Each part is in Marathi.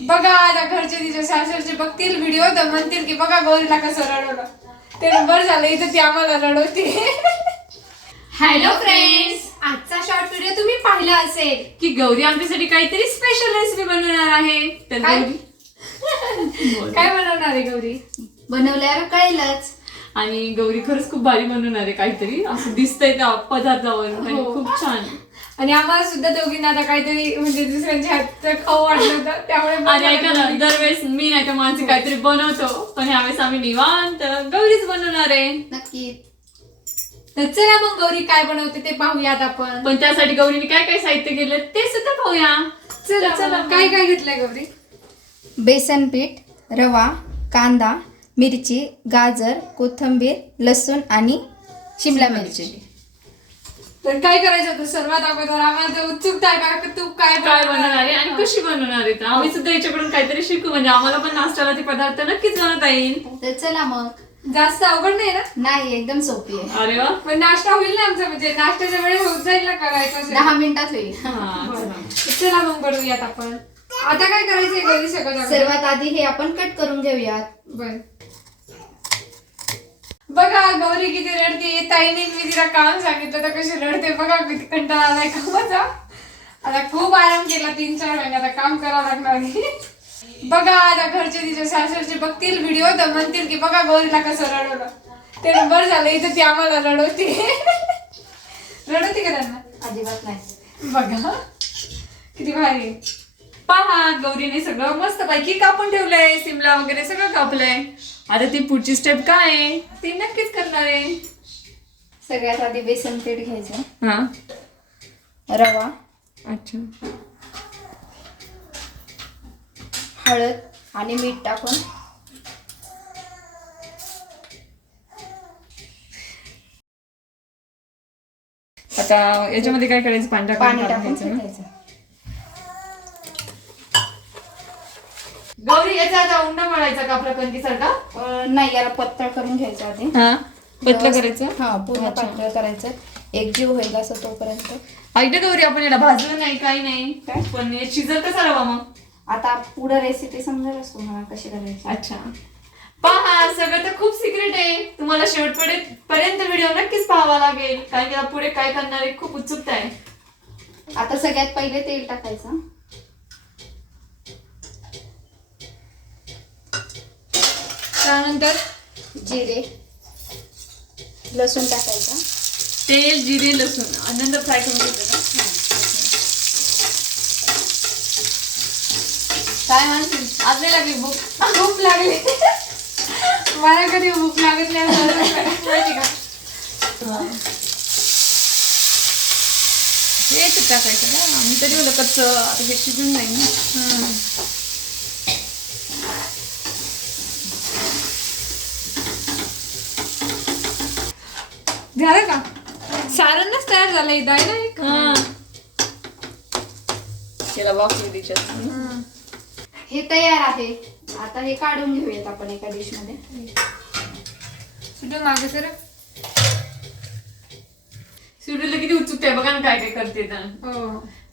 बघा आता घरचे तिच्या सासरचे बघतील व्हिडिओ तर म्हणतील की बघा गौरीला कसं रडवलं. ते बरं झालं इथं ती आम्हाला रडवते. हॅलो फ्रेंड्स आजचा शॉर्ट व्हिडिओ तुम्ही पाहिला असेल की गौरी आमच्यासाठी काहीतरी स्पेशल रेसिपी बनवणार आहे. तर काय? गौरी काय बनवणार आहे गौरी? बनवल्यावर कळेलच. आणि गौरी खरंच खूप भारी बनवणार आहे काहीतरी. असं दिसतंय त्या पदार्थावर. आणि हो. खूप छान. आणि आम्हाला सुद्धा दोघींना आता काहीतरी म्हणजे दुसऱ्यांच्या हातचं खाऊ वाटलं होतं त्यामुळे आणि ऐका ना दरवेळेस मी नाही तर मानसी काहीतरी बनवतो पण यावेळेस आम्ही निवांत गौरीच बनवणार आहे. नक्की. तर चला मग गौरी काय बनवते ते पाहूयात आपण. पण त्यासाठी गौरीने काय काय साहित्य केलं ते सुद्धा पाहूया. चला चला चला काय काय घेतलंय गौरी? बेसन पीठ रवा कांदा मिरची गाजर कोथिंबीर लसूण आणि शिमला मिरची. तर काय करायचं होतं? सर्वात अगोदर आम्हाला तर उत्सुकता आहे का तू काय काय बनवणार? आहे आणि कशी बनवणार आहे? तर आम्ही सुद्धा याच्याकडून काहीतरी शिकू म्हणजे आम्हाला पण नाश्त्याला ते पदार्थ नक्कीच बनवता येईल. तर चला मग. जास्त अवघड नाही ना? नाही एकदम सोपी आहे. अरे वा. पण नाश्ता होईल ना आमचा म्हणजे नाश्त्याच्या वेळेस होत जाईल ना करायचं असेल. दहा मिनिटात होईल. हा, बरं. चला. चला मग बनवूयात आपण. आता काय करायचंय गौरी सगळं? सर्वात आधी हे आपण कट करून घेऊयात. बर. बघा गौरी किती रडते ताईने मी तिला काम सांगितलं तर कशी रडते बघा किती कंटाळा आलाय कामाचा. आता खूप आराम केला तीन चार महिने आता काम करावं लागणार आहे. बघा आता घरचे तिच्या सासरचे बघतील व्हिडिओ तर म्हणतील की बघा गौरीला कसं रडवलं. ते बरं झालं इथं ती आम्हाला रडवते. रडवते का त्यांना? अजिबात नाही. बघा. किती भारी. पहा गौरीने सगळं मस्त पैकी कापून ठेवलंय सिमला वगैरे सगळं कापलंय. आता ती पुढची स्टेप काय आहे? ती नक्कीच करणार आहे. सगळ्यात आधी बेसन पीठ घ्यायचं. हा. रवा. अच्छा. हळद आणि मीठ टाकून. आता याच्यामध्ये काय करायचं? पाणी पाणी टाकून ना? ठेवायचं गौरी याचा आता उंडा मळायचा का आपल्या कणकीसारखा अं, नाही याला पत्तळ करून घ्यायचं आधी. हा? पतलं करायचं? हा पूर्ण. पातळ करायचं. एक जीव होईल असं तोपर्यंत. ऐकलं गौरी आपण याला भाजलं नाही काही नाही. काय? पण हे शिजल कसा रवा मग? आता पुढं रेसिपी समजेलच तुम्हाला कशी करायची. अच्छा. पहा सगळं तर खूप सिक्रेट आहे. तुम्हाला शेवटपर्यंत पर्यंत व्हिडिओ नक्कीच पाहावा लागेल. कारण की पुढे काय करणार आहे खूप उत्सुकता आहे. आता सगळ्यात पहिले तेल टाकायचं. त्यानंतर जिरे. लसूण टाकायचा. तेल जिरे लसूण. नंतर फ्राय करून घेतो ना काय म्हणते आज नाही लागली भूक? खूप लागली. मला कधी भूक लागत नाही माहिती का? हे टाकायचं का आम्ही तरी कच्चं आता हे शिजून नाही ना. झालं का? सारणच तयार झालं इथं आहे ना एक? हा. तिच्यात हे. तयार आहे. आता हे काढून घेऊयात आपण एका डिशमध्ये. सुटून मागे सर सुरूला किती उत्सुकता आहे. बघा ना काय काय करते तर हो.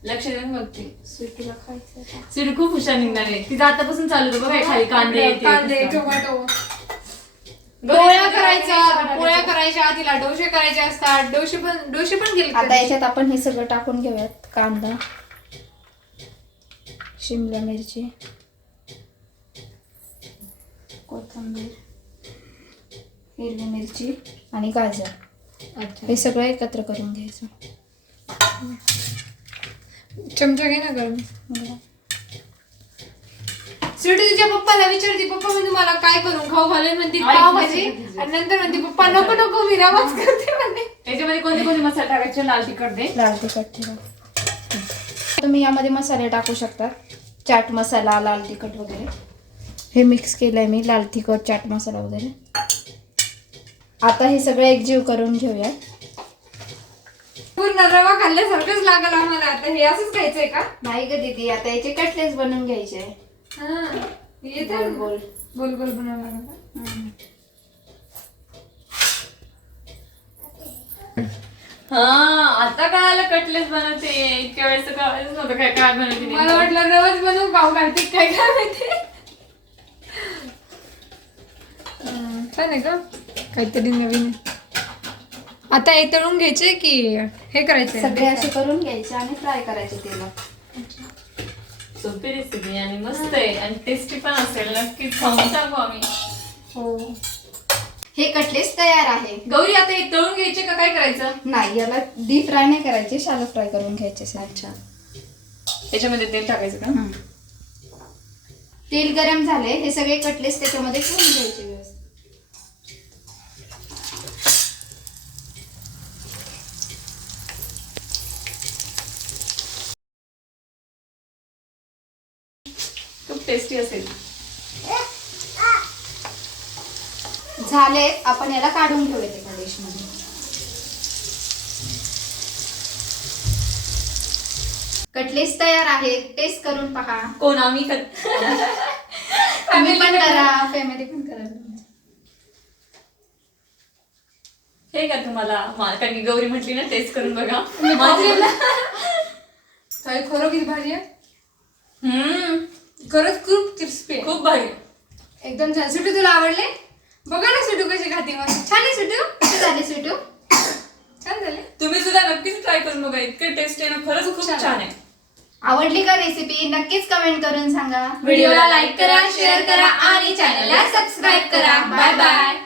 लक्ष देऊन बघते. सुटीला खायचं. सुरू खूप हुशार निघणार आहे. तिचं आतापासून चालू होतं बघा हे खाली कांदे ते कांदे कसं. टोमॅटो. पोळ्या आता करायच्या. पोळ्या करायच्या तिला डोसे करायचे असतात. डोसे पण डोसे पण केले आता याच्यात आपण हे सगळं टाकून घेऊयात. कांदा शिमला मिरची कोथिंबीर हिरवी मिरची आणि गाजर. हे सगळं एकत्र करून घ्यायचं. चमचा घे ना गरम. शेवटी तुझ्या पप्पाला विचारते पप्पा मी तुम्हाला काय करून खाऊ घालेन म्हणते आई, पावभाजी तुझं- आणि नंतर म्हणते पप्पा नको नको मी रवाच करते म्हणते याच्यामध्ये कोणते कोणते मसाले टाकायचे? लाल तिखट दे. लाल तिखट ठेवा तुम्ही यामध्ये मसाले टाकू शकता. चाट मसाला लाल तिखट वगैरे. हे मिक्स केलंय मी लाल तिखट चाट मसाला वगैरे. आता हे सगळं एकजीव करून घेऊया. पूर्ण रवा खाल्ल्यासारखंच लागल आम्हाला आता. हे असंच खायचंय का? नाही ग दीदी आता याचे कटलेस बनवून घ्यायचे. येते गोल गोल गोल गोल बनवावं लागलं? हा आता कळालं कटलेट बनवते. इतक्या वेळेस तर कळालंच नव्हतं काय काय बनवते मला. वाटलं रवच बनवू पाव कार्तिक काय काय माहिती. छान आहे का? काहीतरी नवीन आता हे तळून घ्यायचे की हे करायचे सगळे असे करून घ्यायचे आणि फ्राय करायचे तेलात. सोपी रेसिपी आणि मस्त आहे आणि टेस्टी पण असेल नक्कीच खाऊन टाकू आम्ही हो. हे कटलेस तयार आहे. गौरी आता हे तळून घ्यायचे का? काय करायचं? नाही याला डीप फ्राय नाही करायचे शालो फ्राय करून घ्यायचे. अच्छा. याच्यामध्ये तेल टाकायचं का? तेल गरम झाले हे सगळे कटलेस त्याच्यामध्ये ठेवून घ्यायचे व्यवस्थित. टेस्टी असेल. झाले आपण याला काढून ठेवूया एका डिशमध्ये कटलेस तयार आहे टेस्ट करून पहा. कोण आम्ही खात तुम्ही पण करा फॅमिली पण करा. हे का तुम्हाला मा- कारण की गौरी म्हटली ना टेस्ट करून बघा. माझी भारी आहे? हम्म. खरंच खूप क्रिस्पी खूप भारी. एकदम छान. सुटू तुला आवडले? बघा ना सुटू कशी खाती मस्त छान आहे सुटू? किती झाले सुटू? छान झाले. तुम्ही सुद्धा नक्कीच ट्राय करून बघा. इतके टेस्ट आहे ना खरंच खूप छान. छान आहे. आवडली का रेसिपी नक्कीच कमेंट करून सांगा. व्हिडिओला लाईक करा शेअर करा आणि चॅनलला सबस्क्राईब करा. Bye bye